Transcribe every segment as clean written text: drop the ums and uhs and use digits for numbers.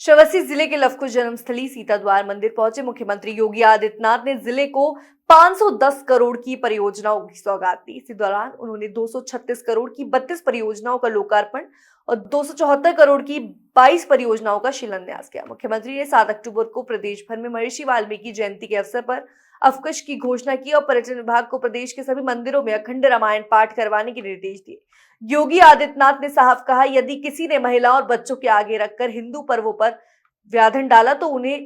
श्रावस्ती जिले के लवकुश जन्मस्थली सीता द्वार मंदिर पहुंचे मुख्यमंत्री योगी आदित्यनाथ ने जिले को 510 करोड़ की परियोजनाओं की सौगात दी। इसी दौरान उन्होंने 236 करोड़ की 32 परियोजनाओं का लोकार्पण और 274 करोड़ की 22 परियोजनाओं का शिलान्यास किया। मुख्यमंत्री ने 7 अक्टूबर को प्रदेश भर में महर्षि वाल्मीकि जयंती के अवसर पर अवकाश की घोषणा की और पर्यटन विभाग को प्रदेश के सभी मंदिरों में अखंड रामायण पाठ करवाने के निर्देश दिए। योगी आदित्यनाथ ने साफ कहा, यदि किसी ने महिलाओं और बच्चों के आगे रखकर हिंदू पर्वों पर व्याधन डाला तो उन्हें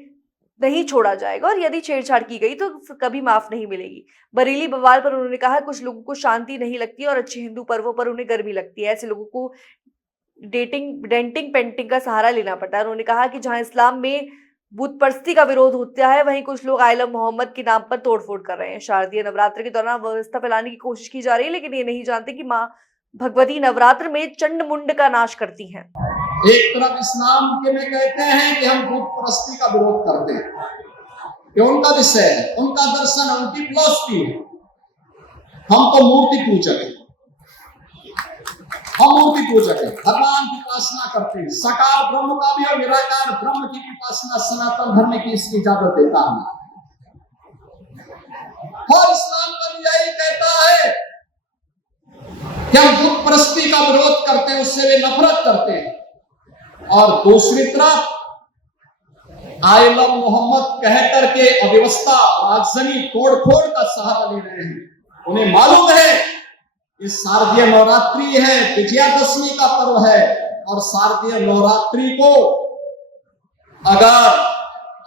नहीं छोड़ा जाएगा और यदि छेड़छाड़ की गई तो कभी माफ नहीं मिलेगी। बरेली बवाल पर उन्होंने कहा, कुछ लोगों को शांति नहीं लगती और अच्छे हिंदू पर्वों पर उन्हें गर्मी लगती है। ऐसे लोगों को डेंटिंग पेंटिंग का सहारा लेना पड़ता है। उन्होंने कहा कि जहां इस्लाम में बुत परस्ती का विरोध होता है, वहीं कुछ लोग आई लव मोहम्मद के नाम पर तोड़फोड़ कर रहे हैं। शारदीय नवरात्र के दौरान व्यवस्था फैलाने की कोशिश की जा रही है, लेकिन ये नहीं जानते कि माँ भगवती नवरात्र में चंड मुंड का नाश करती हैं। एक तरफ इस्लाम के में कहते हैं कि हम बुत परस्ती का विरोध करते हैं, ये उनका विषय है, उनका दर्शन, उनकी फिलॉसफी है। हम तो मूर्ति पूजक हैं, हम मूर्ति पूजक हैं, भगवान की उपासना करते हैं। साकार ब्रह्म का भी और निराकार ब्रह्म की उपासना सनातन धर्म की इसकी इजाजत देता है। और इस्लाम का भी यही कहता है कि हम बुत परस्ती का विरोध करते हैं, उससे वे नफरत करते हैं। और दूसरी तरफ आई लव मोहम्मद कह करके अव्यवस्था, राजधानी तोड़फोड़ का सहारा ले रहे हैं। उन्हें मालूम है इस शारदीय नवरात्रि है, विजयादशमी का पर्व है, और शारदीय नवरात्रि को अगर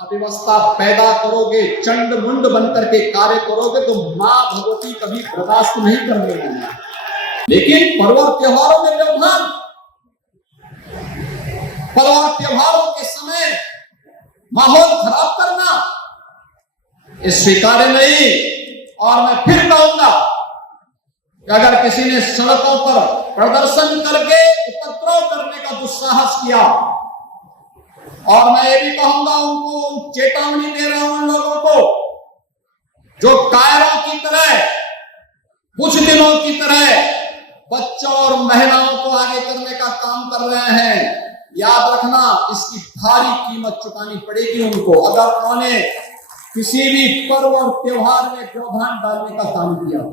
अव्यवस्था पैदा करोगे, चंड मुंड बनकर के कार्य करोगे तो मां भगवती कभी बर्दाश्त नहीं करने वाली। लेकिन पर्व और त्योहारों में व्यवधान, पर्व और त्योहारों के समय माहौल खराब करना ये स्वीकार्य नहीं। और मैं फिर कहूंगा कि अगर किसी ने सड़कों पर प्रदर्शन करके उपद्रव करने का दुस्साहस किया, और मैं ये भी कहूंगा, उनको चेतावनी दे रहा हूं उन लोगों को जो कायरों की तरह कुछ दिनों की तरह बच्चों और महिलाओं को आगे करने का काम कर रहे हैं। याद रखना, इसकी भारी कीमत चुकानी पड़ेगी उनको, अगर उन्होंने किसी भी पर्व और त्योहार में व्यवधान डालने का काम किया।